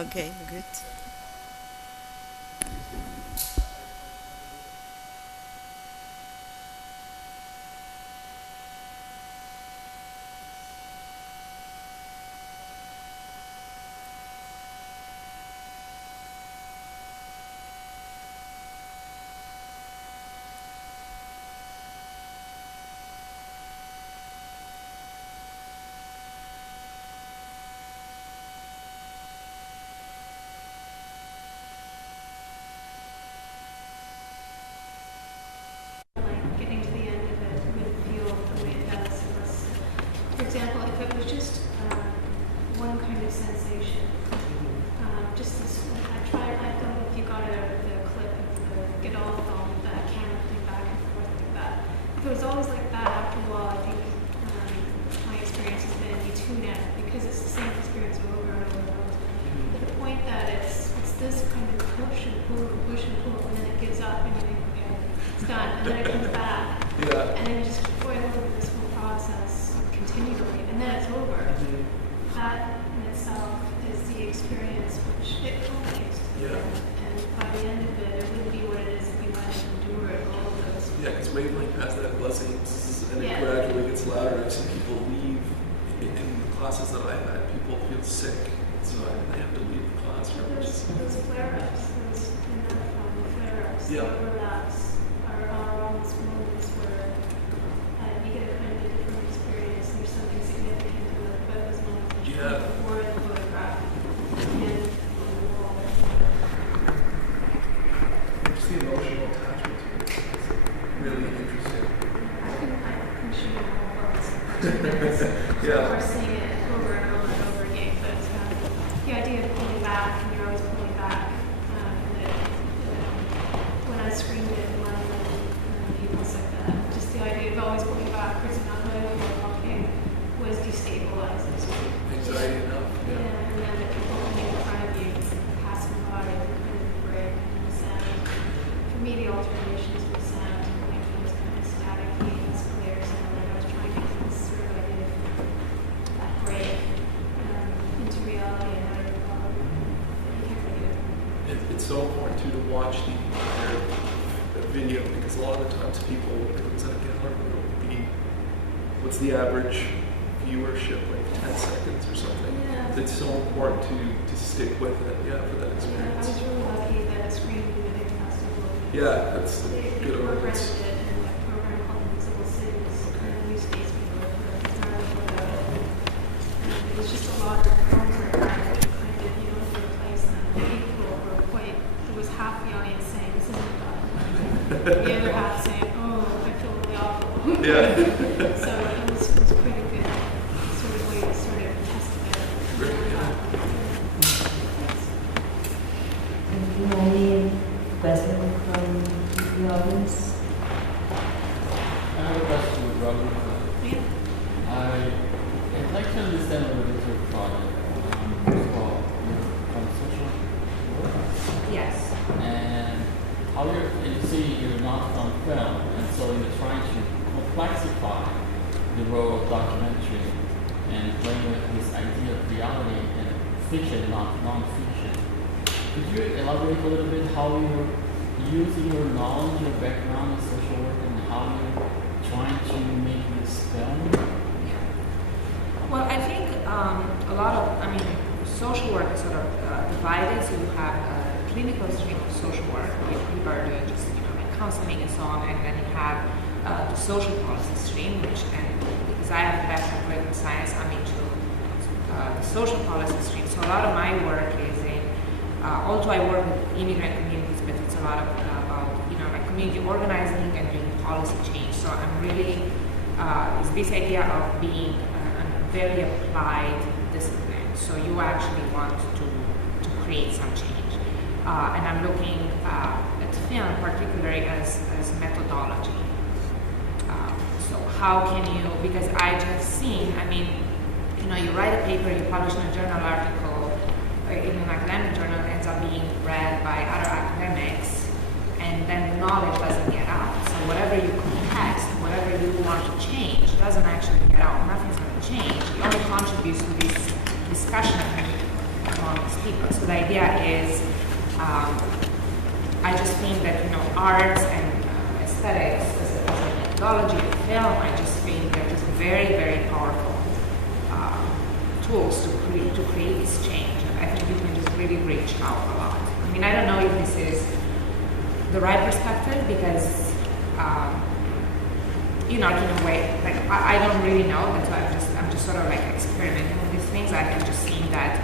Okay, good. Like getting to the end of it would feel the way it does unless, for example, if it was just one kind of sensation, just this, I don't know if you got the clip of the Godal film, that camera thing back and forth like that. If it was always like that, after a while, I think my experience has been you tune out because it's the same experience over and over and over. But the point that it's this kind of push and pull, and then it gives up and you think, okay, it's done, and then it comes back, and then you just go over this whole process continually, and then it's over. That in itself is the experience which it culminates. And by the end of it, it wouldn't be what it is if you had to endure it, all of those. Yeah, because wavelength has that blessing, and it gradually gets louder. I've seen people leave in the classes that I've had. People feel sick, so they have to leave the classroom. Those flare-ups, those flare-ups, the overlaps are almost moments where you get a kind of a different experience. There's something significant about those moments before the photograph and on the wall. Just the emotional attachment to it. It's really interesting. I can show you all photos. Or seeing it over and over and over again, but the idea of pulling back, and you're always pulling back. When I screened it in London, people said that just the idea of always pulling back, personality or talking was destabilizing. Anxiety enough. And then the people coming in front of you, passing by, kind of break and the sound. For me, the alternations with sound, like it was kind of staticky and clear sound. Like I was trying to get this sort of idea of that break into reality and out of quality. You can't really do it. It's so important too to watch the video, because a lot of the times people, if it was at a gallery, it'll be, what's the average viewership, like 10 seconds or something. It's so important to stick with it, for that experience. I was really lucky that I screened in a big festival. That's They good programmed awareness. it in a program called Invisible Cities, and we staged people for an article about it. It was just a lot of longer time, kind of, you don't need to replace them. People were quite, there was half the audience saying, this isn't done. The other half saying, oh, I feel really awful. So it was quite a good sort of way to sort of test it out. Any question from the audience? I have a question with Raluca. I'd like to understand a little bit your project. First of all, you're from social work? Yes. And how you see you're not from film, and so you're trying to complexify the role of documentary and playing with this idea of reality and fiction, not non-fiction. Could you elaborate a little bit how you're using your knowledge, your background in social work, and how you're trying to make this film? Well, I think a lot of, social work is sort of divided. So you have a clinical stream of social work, where people are doing just, like counseling and so on, and then you have the social policy stream, which, and because I have a background in political science, I'm into the social policy stream. So a lot of my work is in, although I work with immigrant communities, but it's a lot of about, like community organizing and doing policy change. So I'm really, it's this idea of being a very applied discipline. So you actually want to create some change. And I'm looking at film particularly as methodology. So how can you, because I just seen, you write a paper, you publish in a journal article, in an academic journal, it ends up being read by other academics, and then the knowledge doesn't get out. So whatever you contest, whatever you want to change, doesn't actually get out. Nothing's going to change. It only contributes to this discussion among amongst people. So the idea is, I just think that, you know, arts and aesthetics as a methodology of film, I just think they're just very, very powerful tools to create this change. And I think you can just really reach out a lot. I mean, I don't know if this is the right perspective because, you know, in a way, like I don't really know, but I'm just sort of like experimenting with these things. I've just seen that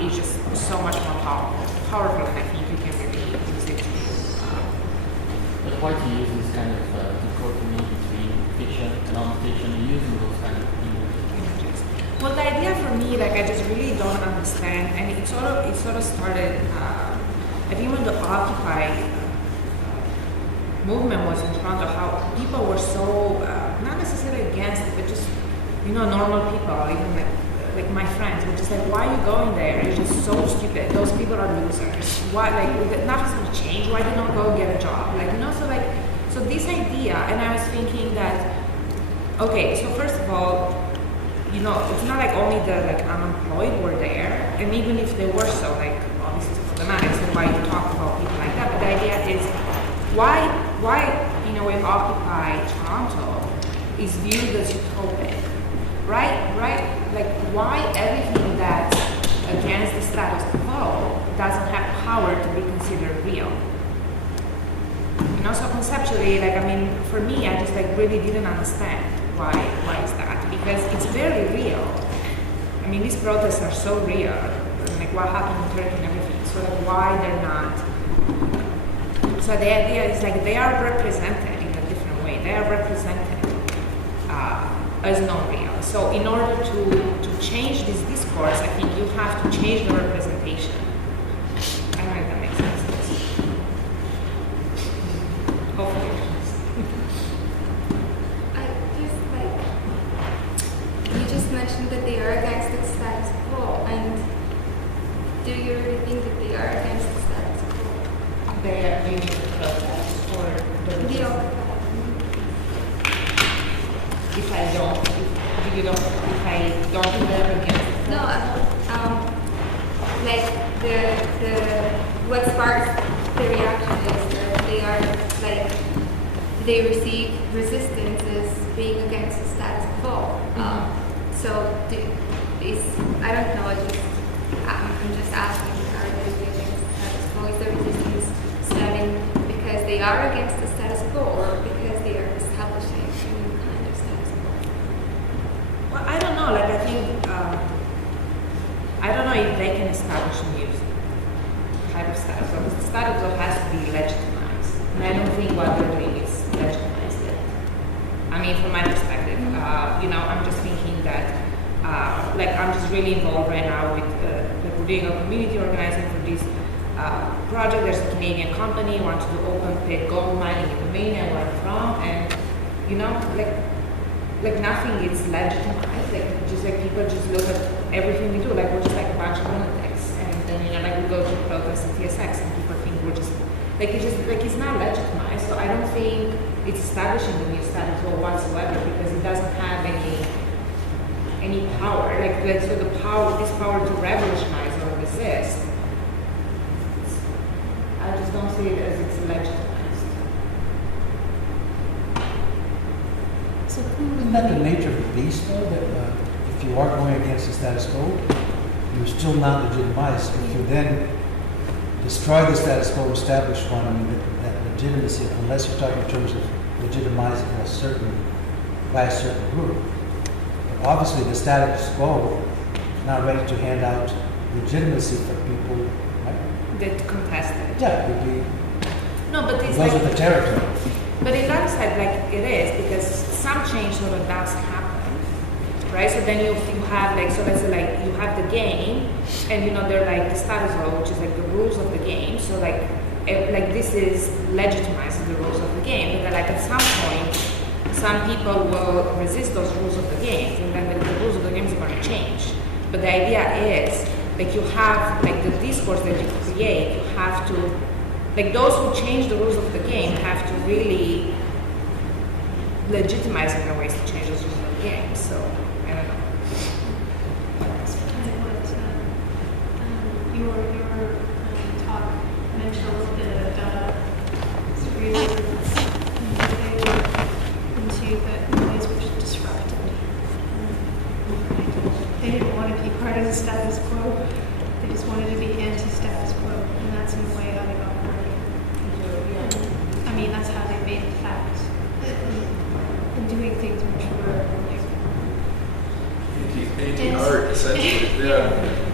it's just so much more powerful, and I think you can really use it. But why to use this kind of dichotomy between fiction and non-fiction, and using those kind of images? Well, the idea for me, like, I just really don't understand, and it sort of started. I think when the Occupy movement was in Toronto, how people were so not necessarily against it, but just, you know, normal people, even like my friends, were just like, why are you going there? It's just so stupid. Those people are losers. Why, like, nothing's gonna change. Why did not go get a job? Like, you know, so this idea, and I was thinking that, okay, so first of all, you know, it's not like only the like unemployed were there, and even if they were so, like, obviously it's problematic, so why you talk about people like that, but the idea is why in a way Occupy Toronto is viewed as utopic, right? Like, why everything that's against the status quo doesn't have power to be considered real? You know, so conceptually, like, I mean, for me, I just like really didn't understand why is that, because it's very real. I mean, these protests are so real, like what happened in Turkey and everything, so like why they're not. So the idea is like they are represented in a different way. They are represented as non-real. So in order to change this discourse, I think you have to change the representation. I don't know if that makes sense. Hopefully. You just mentioned that they are against the status quo, and do you really think that they are against the status quo? They are doing the protest or the If I don't think they're against it. No, like the what sparks the reaction is that they are like they receive resistance as being against the status quo. So I don't know. I'm just asking, are they against the status quo? Is the resistance stemming because they are against the status quo, or because they are establishing a new kind of status quo? Well, I don't know. Like, I think I don't know if they can establish a new type of status quo. The status quo has to be legitimized, and I don't think what they're doing is legitimized yet. I mean, from my perspective, you know, I'm just thinking that, like, I'm just really involved right now with, like, we're doing a community organizing for this project. There's a Canadian company who wants to do open pit gold mining in Romania, where I'm from, and, you know, like nothing is legitimized. Like, just like people just look at everything we do, like we're just like a bunch of lunatics, and then, you know, like we go to protests at TSX, and people think we're just like it's not legitimized. So I don't think it's establishing the new status quo whatsoever, because it doesn't have any power. Like so this power to revolutionize or resist, I just don't see it as it's legitimized. So isn't that the nature of the beast, though? That if you are going against the status quo, you're still not legitimized. If you then destroy the status quo, establish one, I mean, that legitimacy, unless you're talking in terms of legitimizing by a certain group. But obviously, the status quo is not ready to hand out legitimacy for people, right? That contested. Yeah, it would be. No, but it's those like, are the territory. But in that side, like it is, because some change sort of does happen, right? So then you have like, so let's say like you have the game, and you know they're like the status quo, which is like the rules of the game. So like this is legitimizing the rules of the game, but then like at some point, some people will resist those rules of the game, and then the rules of the games are going to change. But the idea is like you have like the discourse that you create, you have to. Like those who change the rules of the game have to really legitimize in their ways to change those rules of the game. So I don't know. That's kind of what your talk mentioned a little bit of data. It's really into the noise which disrupted. They didn't want to be part of the status quo. They just wanted to be anti-status quo, and that's in a way how they got murdered. I mean, that's how they made the fact. And doing things which were like anti-art, essentially. Yeah.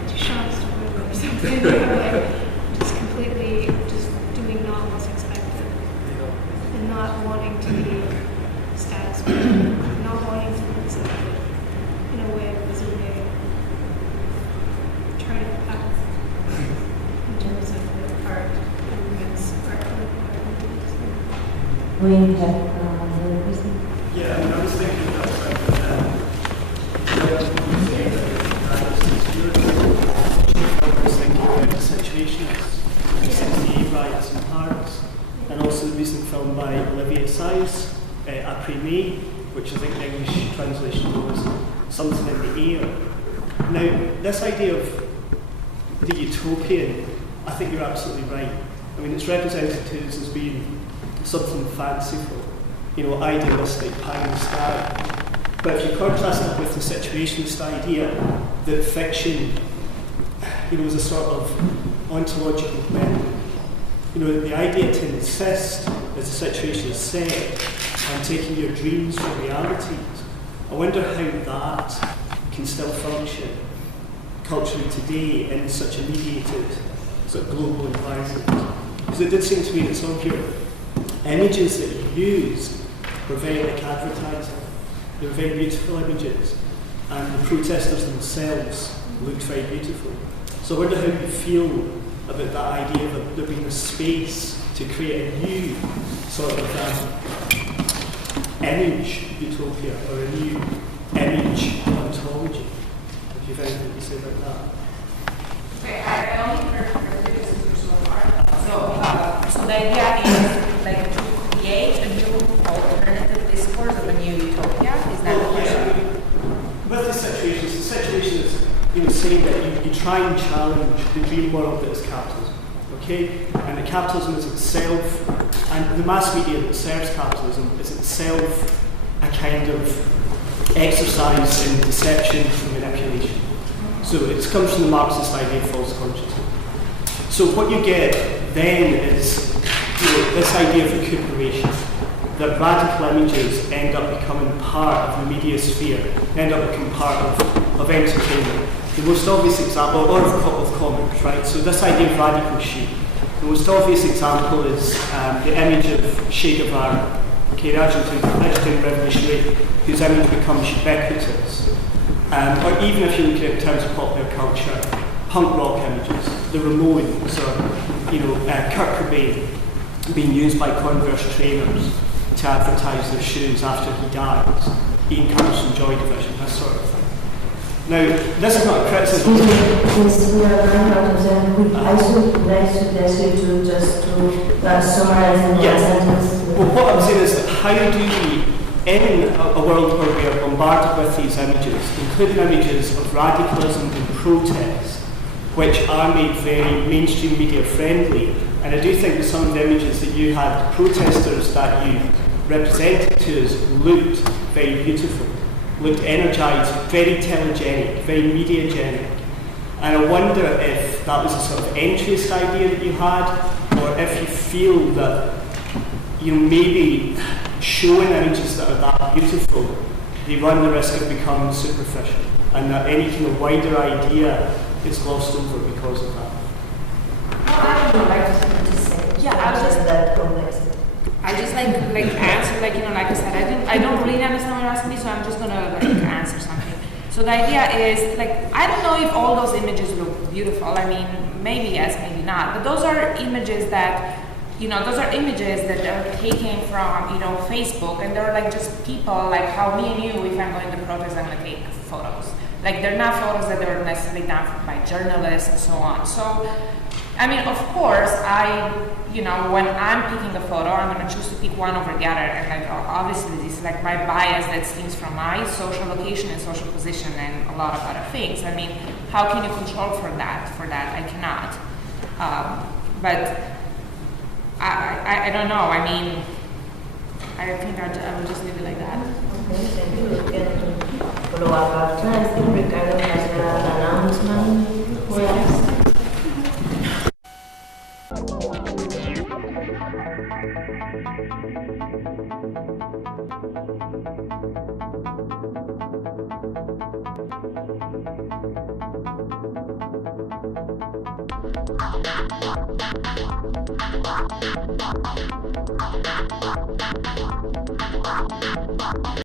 Duchamp's room or something. Like, just completely just doing not what's expected, and not wanting to be status quo, not wanting to be accepted. In a way, it was a way turning path in terms of the art movements, art movements. We have another person. Yeah, I mean, I was thinking about something I was thinking about the situations, the riots in Paris, and also the recent film by Olivier Sayes, Après-Mai, which I think the English translation was Something in the Air. Now, this idea of the utopian, I think you're absolutely right. I mean, it's represented to us as being something fanciful, you know, idealistic, pie in the sky. But if you contrast it with the situationist idea that fiction, you know, is a sort of ontological method, you know, the idea to insist, as the situation is said, on taking your dreams for realities, I wonder how that can still function culturally today in such a mediated, sort of global environment. Because it did seem to me that some of your images that you used were very like advertising. They were very beautiful images, and the protesters themselves looked very beautiful. So I wonder how you feel about that idea of there being a space to create a new sort of image utopia, or a new image ontology. If you have anything to say about that. Okay, I only heard this so far. So the idea is like to create a new alternative discourse of a new utopia. Is that the question? With the situation is, you know, saying that you try and challenge the dream world that is capitalism, okay? And that capitalism is itself, and the mass media that serves capitalism is itself a kind of exercise in deception and manipulation. So it comes from the Marxist idea of false consciousness. So what you get then is, you know, this idea of recuperation, that radical images end up becoming part of the media sphere, end up becoming part of entertainment. The most obvious example, or of comics, right? So this idea of radical chic. The most obvious example is the image of Che Guevara, okay, the Argentine revolutionary, whose image becomes ubiquitous. Or even if you look at it in terms of popular culture, punk rock images, the Ramones, or, you know, Kurt Cobain being used by Converse trainers to advertise their shoes after he dies, Ian Curtis Joy Division, this sort of thing. Now, this is not a criticism. Since we are running out of time, I suggest you to just summarize in one sentence. Well, what I'm saying is that how do we, in a world where we are bombarded with these images, including images of radicalism and protest, which are made very mainstream media friendly, and I do think that some of the images that you had, protesters that you represented to us, looked very beautiful, looked energised, very telegenic, very mediagenic. And I wonder if that was a sort of entryist idea that you had, or if you feel that, you know, maybe showing images that are that beautiful, they run the risk of becoming superficial, and that any kind of wider idea is glossed over because of that. I would like to say. Yeah, I was just that complexity. I just like answer, like, you know, like I said, I don't really understand what you're asking me, so I'm just gonna like answer something. So the idea is, like, I don't know if all those images look beautiful. I mean, maybe yes, maybe not. But those are images that, you know, those are images that are taken from, you know, Facebook, and they're like just people, like how me and you, if I'm going to protest, I'm gonna take photos. Like, they're not photos that are necessarily done by journalists and so on. So I mean, of course, when I'm picking a photo, I'm going to choose to pick one over the other. And like, obviously, this is like my bias that stems from my social location and social position and a lot of other things. I mean, how can you control for that? I cannot. But I don't know. I mean, I think I would just leave it like that. Okay, thank you. We can follow up after. I think Ricardo